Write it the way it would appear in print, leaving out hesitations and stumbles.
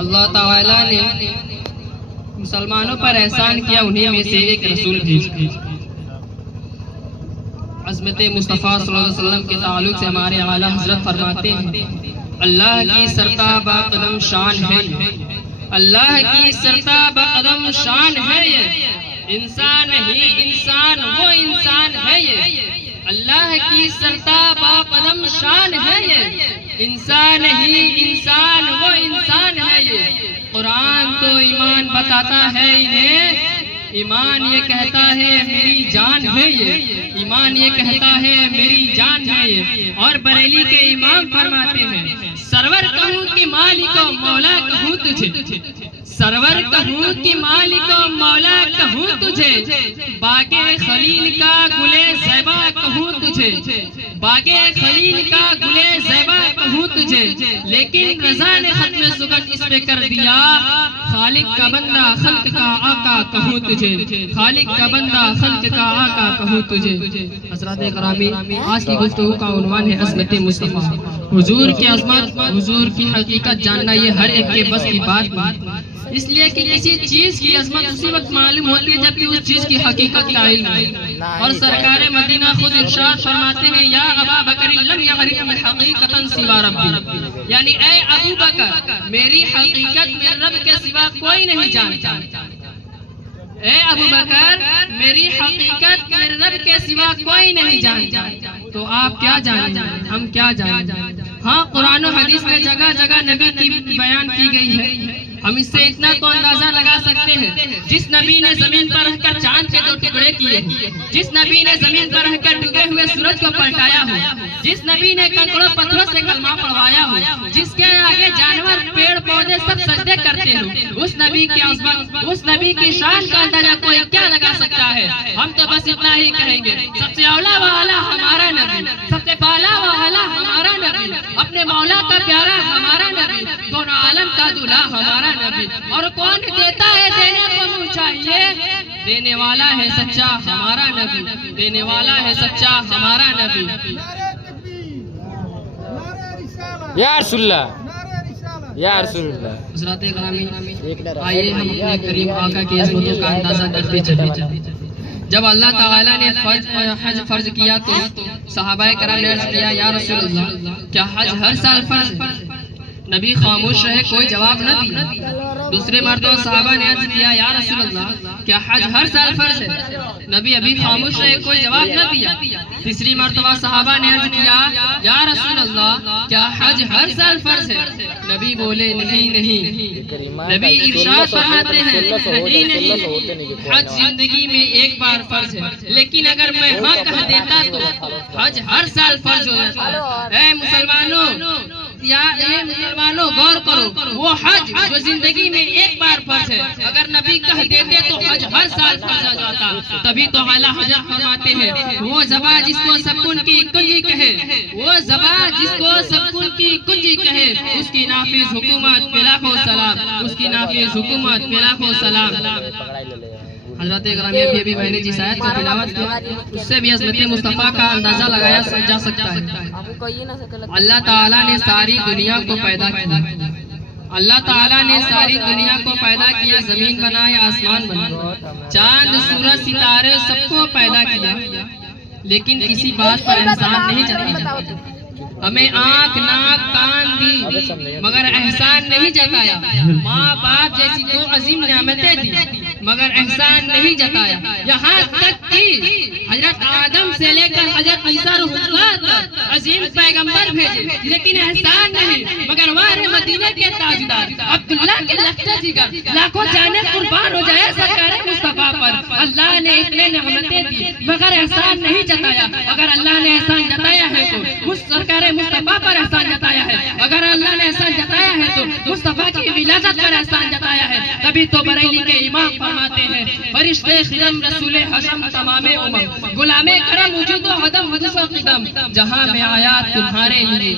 اللہ تعالیٰ نے مسلمانوں پر احسان کیا، انہی میں سے ایک رسول بھیجا۔ عظمت مصطفیٰ صلی اللہ علیہ وسلم کے تعلق سے ہمارے اعلیٰ حضرت فرماتے ہیں اللہ کی سرتابہ قدم شان ہے، اللہ کی سرتابہ قدم شان ہے، یہ انسان ہی انسان وہ انسان ہے، یہ اللہ کی سرتابہ قدم شان ہے، یہ انسان ہی انسان وہ انسان ہے، یہ قرآن تو ایمان بتاتا ہے انہیں، ایمان یہ کہتا ہے میری جان ہے، یہ ایمان یہ کہتا ہے میری جان ہے، یہ اور بریلی کے امام فرماتے ہیں سرور کہوں کہ مالک و مولا کہوں تجھے، سرور کہوں کہ مالک و مولا کہوں تجھے، باغ خلیل کا گلے زیبا کہوں تجھے، باغ خلیل کا گلے زیبا کہوں تجھے، لیکن رضا نے ختم سکت اس پہ کر دیا خالق کا بندہ خلق کا آقا کہوں تجھے، خالق کا بندہ خلق کا آقا کہوں تجھے۔ حضرات اکرامی، آج کی گفتگو کا عنوان ہے عظمت مصطفیٰ۔ حضور کی عظمت، حضور کی حقیقت جاننا یہ ہر ایک کے بس کی بات نہیں، اس لیے کہ کسی چیز کی عظمت اسی وقت معلوم ہوتی ہے جبکہ اس چیز کی حقیقت کا علم ہے، اور سرکار مدینہ خود ارشاد فرماتے ہیں یا ابا بکر لم یعرفنی حقیقتا سوا ربی، یعنی اے ابو بکر میری حقیقت میرے رب کے سوا کوئی نہیں جانتا، اے ابو بکر میری حقیقت میرے رب کے سوا کوئی نہیں جانتا، تو آپ کیا جانیں ہم کیا جانیں؟ ہاں قرآن و حدیث میں جگہ جگہ نبی کی بیان کی گئی ہے، ہم اس سے اتنا تو اندازہ لگا سکتے ہیں جس نبی نے زمین پر رہ کر چاند کے 2 ٹکڑے کیے، جس نبی نے زمین پر رہ کر ڈوبے ہوئے سورج کو پلٹایا ہو، جس نبی نے کنکڑوں پتھروں سے کلمہ پڑھوایا ہو، جس کے آگے جانور پیڑ پودے سب سجدے کرتے ہو، اس نبی کی عظمت اس نبی کی شان کا اندازہ کوئی کیا لگا سکتا ہے؟ ہم تو بس اتنا ہی کہیں گے سب سے اولا و اعلیٰ ہمارا نبی، سب سے بالا و اعلیٰ ہمارا نبی، اپنے مولا کا پیارا ہمارا نبی، دونوں عالم کا دولہا ہمارا نبی، اور کون دیتا ہے دینے کو منہ چاہیے، دینے والا ہے سچا ہمارا نبی، دینے والا ہے سچا ہمارا نبی۔ یا رسول اللہ، یا رسول اللہ۔ حضرات گرامی، آئیے ہم اپنے کریم آقا کی عظمتوں کا اندازہ کرتے چلے۔ جب اللہ تعالیٰ نے حج فرض کیا تو صحابہ کرام نے عرض کیا یا رسول اللہ کیا حج ہر سال فرض ہے؟ نبی خاموش رہے، کوئی جواب نہ دیا۔ دوسرے مرتبہ صحابہ نے عرض کیا یا رسول اللہ کیا حج ہر سال فرض ہے؟ نبی ابھی خاموش رہے، کوئی جواب نہ دیا۔ تیسری مرتبہ صحابہ نے عرض کیا یا رسول اللہ کیا حج ہر سال فرض ہے؟ نبی بولے نہیں۔ نبی ارشاد فرماتے ہیں نہیں، حج زندگی میں ایک بار فرض ہے، لیکن اگر میں ہاں کہہ دیتا تو حج ہر سال فرض ہو جاتا۔ اے مسلمانوں غور کرو، وہ حج جو زندگی میں ایک بار فرض ہے اگر نبی کہہ دیتے تو حج ہر سال فرض ہو جاتا۔ تبھی تو اعلیٰ حضرت فرماتے ہیں وہ زبان جس کو سکون کی کنجی کہے، وہ زبان جس کو سکون کی کنجی کہے، اس کی نافذ حکومت پہ لاکھوں سلام، اس کی نافذ حکومت پہ لاکھوں سلام۔ حضرات گرامی، ابھی میں نے جس آیت کو تلاوت کیا اس سے بھی عظمت مصطفیٰ کا اندازہ لگایا جا سکتا ہے۔ اللہ تعالیٰ نے ساری دنیا کو پیدا کیا، اللہ تعالیٰ نے ساری دنیا کو پیدا کیا، زمین بنایا، آسمان بنایا، چاند سورج ستارے سب کو پیدا کیا، لیکن کسی بات پر احسان نہیں جتایا۔ ہمیں آنکھ ناک کان دی مگر احسان نہیں جتایا، ماں باپ جیسی 2 عظیم نعمتیں دی مگر احسان نہیں جتایا، یہاں تک کہ حضرت آدم سے لے کر حضرت عیسیٰ روح اللہ تک عظیم پیغمبر بھیجے، لیکن احسان نہیں مگر وار مدینہ کے تاجدار عبداللہ کے لخت جگر لاکھوں جانے قربان ہو جائے سرکار مصطفیٰ پر۔ اللہ نے اتنے نعمتیں دی مگر احسان نہیں جتایا، اگر اللہ نے احسان جتایا ہے تو سرکار مصطفیٰ پر احسان جتایا ہے، اگر اللہ نے احسان جتایا ہے تو مصطفیٰ کی ولادت پر احسان جتایا ہے۔ تبھی تو بریلی کے امام فرماتے ہیں فرشتے خدم رسول حشم تمام امم، غلام کرم وجود و عدم حدث و قدم، جہاں میں آیا تمہارے لیے